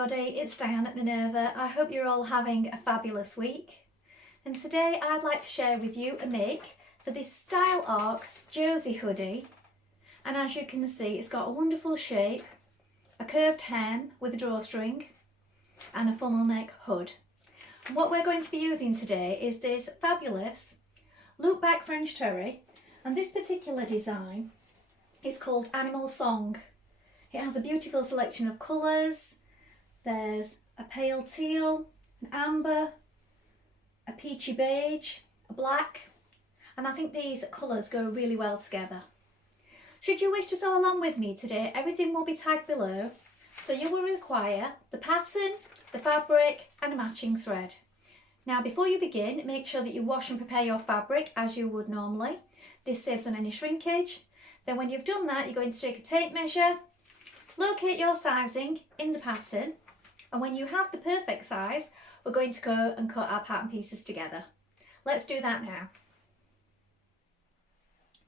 everybody, it's Dianne at Minerva. I hope you're all having a fabulous week. And today I'd like to share with you a make for this Style Arc Josie Hoodie. And as you can see, it's got a wonderful shape, a curved hem with a drawstring and a funnel neck hood. And what we're going to be using today is this fabulous loop back French terry, and this particular design is called Animal Song. It has a beautiful selection of colours. There's a pale teal, an amber, a peachy beige, a black, and I think these colours go really well together. Should you wish to sew along with me today, everything will be tagged below, so you will require the pattern, the fabric and a matching thread. Now before you begin, make sure that you wash and prepare your fabric as you would normally. This saves on any shrinkage. Then when you've done that, you're going to take a tape measure, locate your sizing in the pattern, and when you have the perfect size, we're going to go and cut our pattern pieces together. Let's do that now.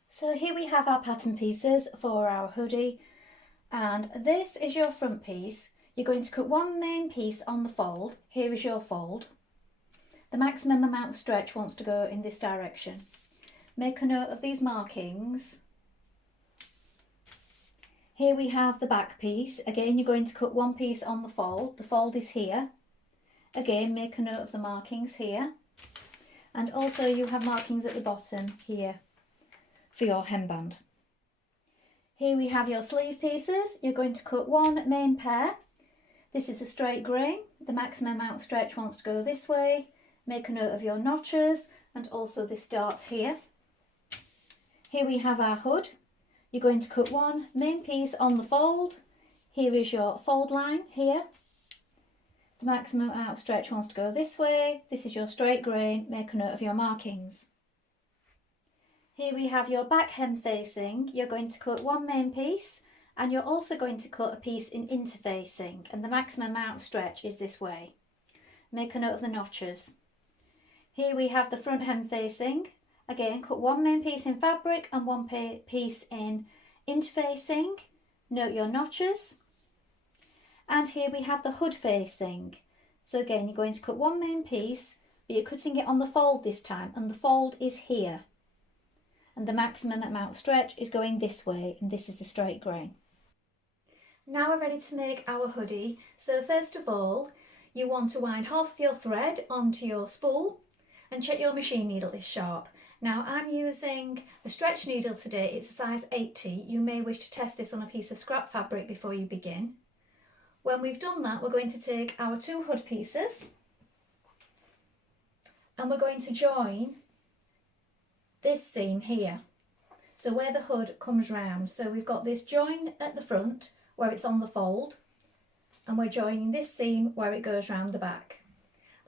So here we have our pattern pieces for our hoodie, and this is your front piece. You're going to cut one main piece on the fold. Here is your fold. The maximum amount of stretch wants to go in this direction. Make a note of these markings. Here we have the back piece. Again, you're going to cut one piece on the fold. The fold is here. Again, make a note of the markings here. And also you have markings at the bottom here for your hemband. Here we have your sleeve pieces. You're going to cut one main pair. This is a straight grain. The maximum amount of stretch wants to go this way. Make a note of your notches and also this starts here. Here we have our hood. You're going to cut one main piece on the fold. Here is your fold line here. The maximum amount of stretch wants to go this way. This is your straight grain. Make a note of your markings. Here we have your back hem facing. You're going to cut one main piece and you're also going to cut a piece in interfacing, and the maximum amount of stretch is this way. Make a note of the notches. Here we have the front hem facing. Again, cut one main piece in fabric and one piece in interfacing. Note your notches. And here we have the hood facing. So again, you're going to cut one main piece, but you're cutting it on the fold this time, and the fold is here. And the maximum amount of stretch is going this way, and this is the straight grain. Now we're ready to make our hoodie. So first of all, you want to wind half of your thread onto your spool and check your machine needle is sharp. Now I'm using a stretch needle today, it's a size 80. You may wish to test this on a piece of scrap fabric before you begin. When we've done that, we're going to take our two hood pieces and we're going to join this seam here. So where the hood comes round. So we've got this join at the front where it's on the fold, and we're joining this seam where it goes round the back.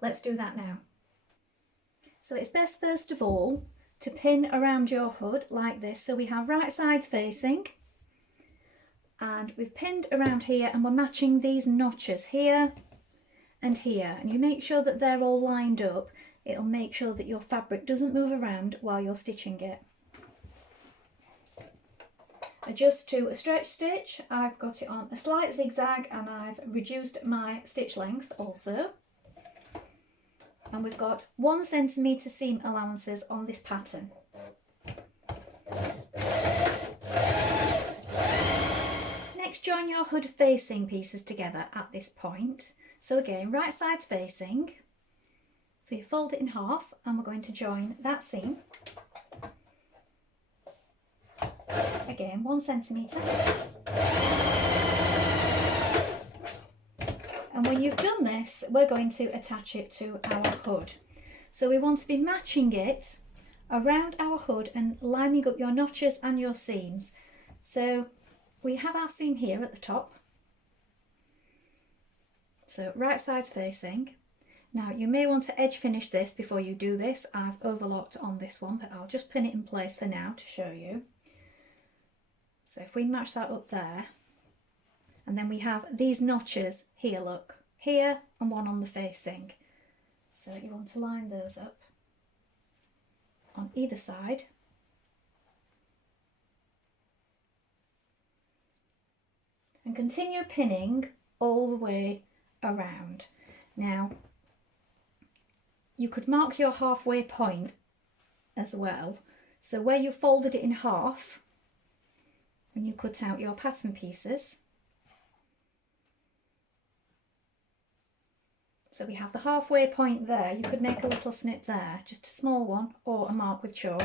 Let's do that now. So it's best first of all to pin around your hood like this. So we have right sides facing and we've pinned around here, and we're matching these notches here and here, and you make sure that they're all lined up. It'll make sure that your fabric doesn't move around while you're stitching it. Adjust to a stretch stitch. I've got it on a slight zigzag and I've reduced my stitch length also. And we've got 1 centimetre seam allowances on this pattern. Next, join your hood facing pieces together at this point. So again, right sides facing. So you fold it in half and we're going to join that seam. Again, 1 centimetre. And when you've done this, we're going to attach it to our hood. So we want to be matching it around our hood and lining up your notches and your seams. So we have our seam here at the top. So right sides facing. Now you may want to edge finish this before you do this. I've overlocked on this one, but I'll just pin it in place for now to show you. So if we match that up there, and then we have these notches here, look, here and one on the facing. So you want to line those up on either side. And continue pinning all the way around. Now, you could mark your halfway point as well. So where you folded it in half, when you cut out your pattern pieces, so we have the halfway point there, you could make a little snip there, just a small one, or a mark with chalk,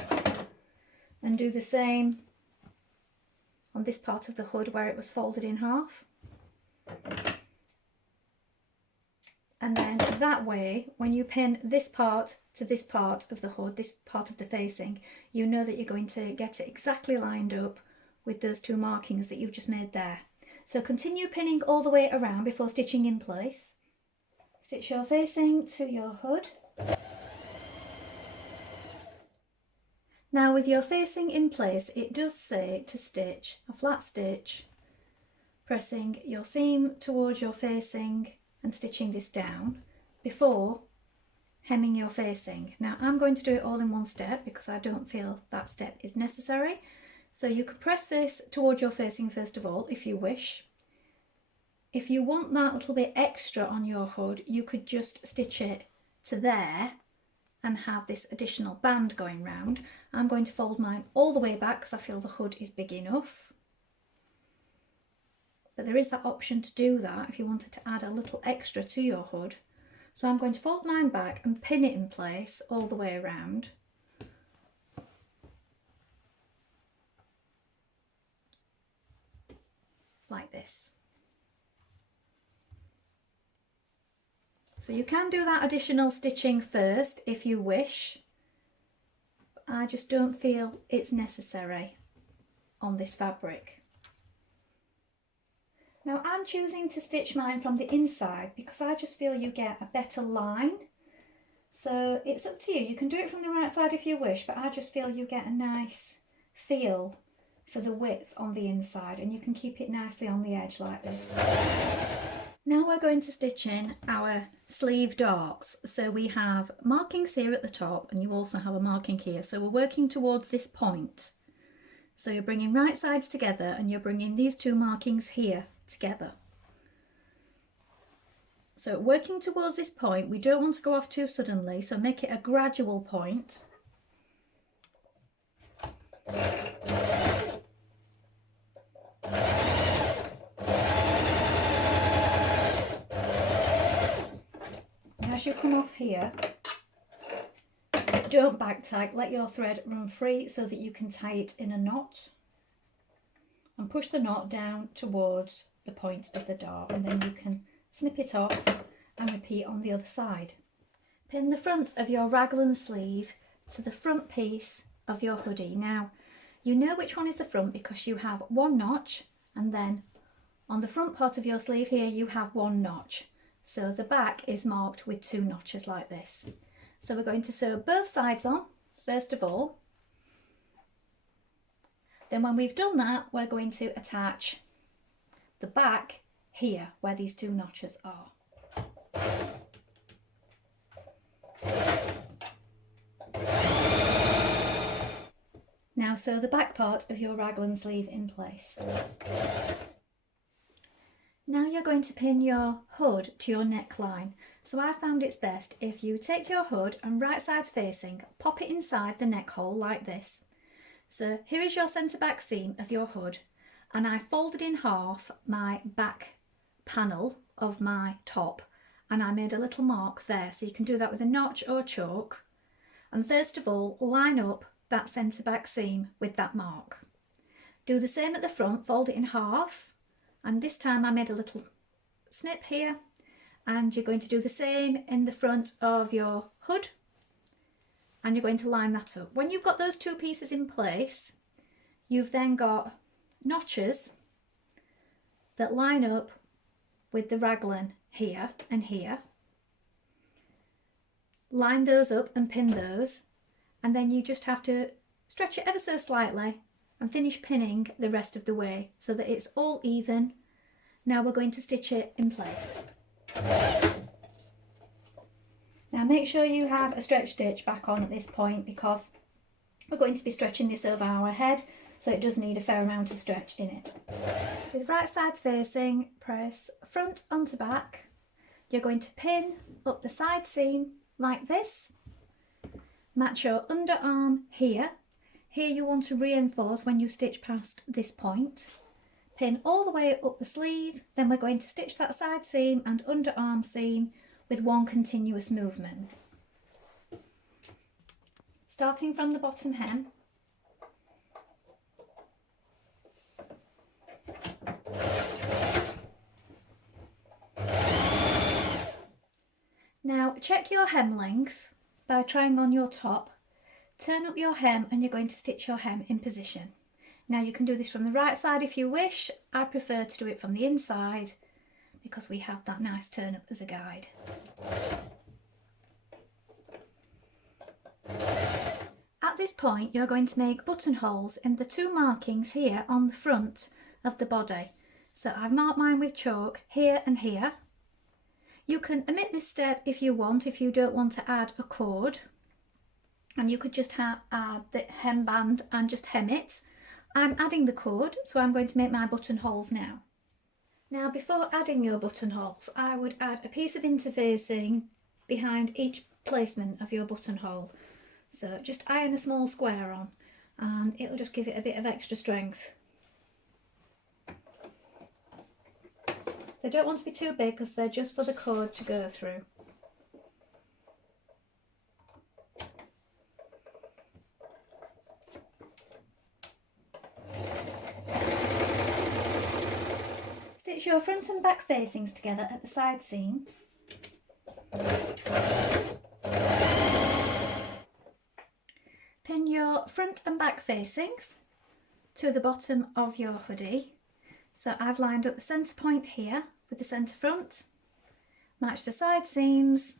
and do the same on this part of the hood where it was folded in half. And then that way, when you pin this part to this part of the hood, this part of the facing, you know that you're going to get it exactly lined up with those two markings that you've just made there. So continue pinning all the way around before stitching in place. Stitch your facing to your hood. Now with your facing in place, it does say to stitch a flat stitch, pressing your seam towards your facing and stitching this down before hemming your facing. Now I'm going to do it all in one step because I don't feel that step is necessary. So you could press this towards your facing first of all if you wish. If you want that little bit extra on your hood, you could just stitch it to there and have this additional band going round. I'm going to fold mine all the way back because I feel the hood is big enough. But there is that option to do that if you wanted to add a little extra to your hood. So I'm going to fold mine back and pin it in place all the way around. Like this. So you can do that additional stitching first if you wish. I just don't feel it's necessary on this fabric. Now I'm choosing to stitch mine from the inside because I just feel you get a better line. So it's up to you. You can do it from the right side if you wish, but I just feel you get a nice feel for the width on the inside, and you can keep it nicely on the edge like this. Now we're going to stitch in our sleeve darts. So we have markings here at the top, and you also have a marking here. So we're working towards this point. So you're bringing right sides together and you're bringing these two markings here together. So working towards this point, we don't want to go off too suddenly, so make it a gradual point. As you come off here, don't back tag, let your thread run free so that you can tie it in a knot and push the knot down towards the point of the dart, and then you can snip it off and repeat on the other side. Pin the front of your raglan sleeve to the front piece of your hoodie. Now you know which one is the front because you have one notch, and then on the front part of your sleeve here you have one notch. So the back is marked with two notches like this. So we're going to sew both sides on first of all. Then when we've done that, we're going to attach the back here where these two notches are. Now sew the back part of your raglan sleeve in place. Now you're going to pin your hood to your neckline. So I found it's best if you take your hood and right sides facing, pop it inside the neck hole like this. So here is your centre back seam of your hood, and I folded in half my back panel of my top, and I made a little mark there. So you can do that with a notch or chalk. And first of all, line up that centre back seam with that mark. Do the same at the front, fold it in half, and this time I made a little snip here, and you're going to do the same in the front of your hood, and you're going to line that up. When you've got those two pieces in place, you've then got notches that line up with the raglan here and here. Line those up and pin those, and then you just have to stretch it ever so slightly and finish pinning the rest of the way so that it's all even. Now we're going to stitch it in place. Now make sure you have a stretch stitch back on at this point because we're going to be stretching this over our head, so it does need a fair amount of stretch in it. With right sides facing, press front onto back you're going to pin up the side seam like this, match your underarm here. Here you want to reinforce when you stitch past this point. Pin all the way up the sleeve, then we're going to stitch that side seam and underarm seam with one continuous movement. Starting from the bottom hem, now check your hem length by trying on your top. Turn up your hem and you're going to stitch your hem in position. Now you can do this from the right side if you wish. I prefer to do it from the inside because we have that nice turn up as a guide. At this point you're going to make buttonholes in the two markings here on the front of the body. So I've marked mine with chalk here and here. You can omit this step if you want, if you don't want to add a cord. And you could just add the hem band and just hem it. I'm adding the cord, so I'm going to make my buttonholes now. Now before adding your buttonholes, I would add a piece of interfacing behind each placement of your buttonhole. So just iron a small square on and it'll just give it a bit of extra strength. They don't want to be too big because they're just for the cord to go through. Stitch your front and back facings together at the side seam. Pin your front and back facings to the bottom of your hoodie. So I've lined up the centre point here with the centre front, match the side seams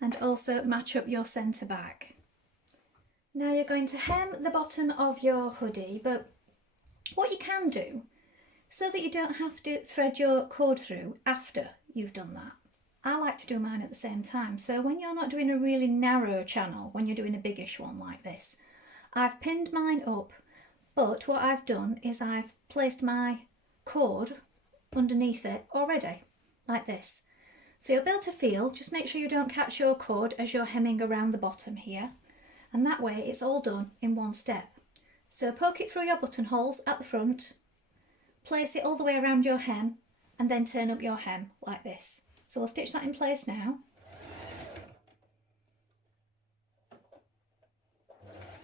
and also match up your centre back. Now you're going to hem the bottom of your hoodie, but what you can do so that you don't have to thread your cord through after you've done that. I like to do mine at the same time, so when you're not doing a really narrow channel, when you're doing a biggish one like this, I've pinned mine up, but what I've done is I've placed my cord underneath it already, like this. So you'll be able to feel, just make sure you don't catch your cord as you're hemming around the bottom here, and that way it's all done in one step. So poke it through your buttonholes at the front, place it all the way around your hem and then turn up your hem like this. So we'll stitch that in place now.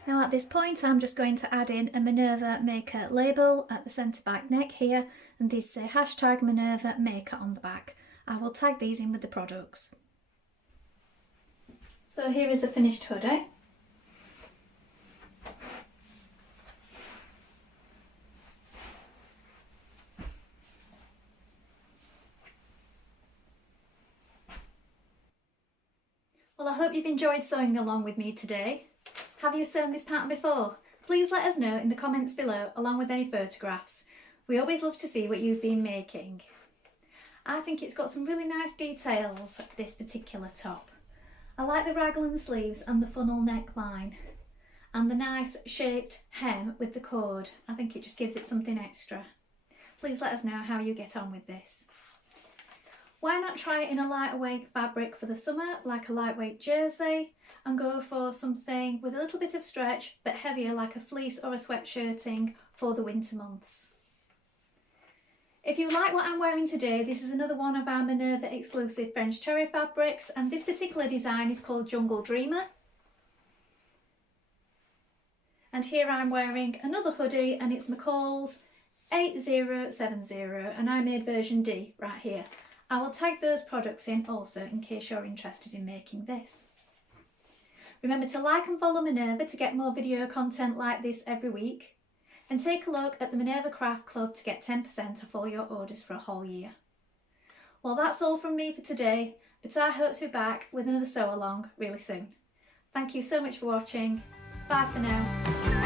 Now at this point I'm just going to add in a Minerva Maker label at the centre back neck here, and these say hashtag Minerva Maker on the back. I will tag these in with the products. So here is the finished hoodie. Well, I hope you've enjoyed sewing along with me today. Have you sewn this pattern before? Please let us know in the comments below along with any photographs. We always love to see what you've been making. I think it's got some really nice details, this particular top. I like the raglan sleeves and the funnel neckline and the nice shaped hem with the cord. I think it just gives it something extra. Please let us know how you get on with this. Why not try it in a lighter weight fabric for the summer, like a lightweight jersey, and go for something with a little bit of stretch but heavier like a fleece or a sweatshirting for the winter months. If you like what I'm wearing today, this is another one of our Minerva exclusive French terry fabrics, and this particular design is called Jungle Dreamer. And here I'm wearing another hoodie and it's McCall's 8070 and I made version D right here. I will tag those products in also in case you're interested in making this. Remember to like and follow Minerva to get more video content like this every week. And take a look at the Minerva Craft Club to get 10% off all your orders for a whole year. Well, that's all from me for today, but I hope to be back with another sew along really soon. Thank you so much for watching. Bye for now.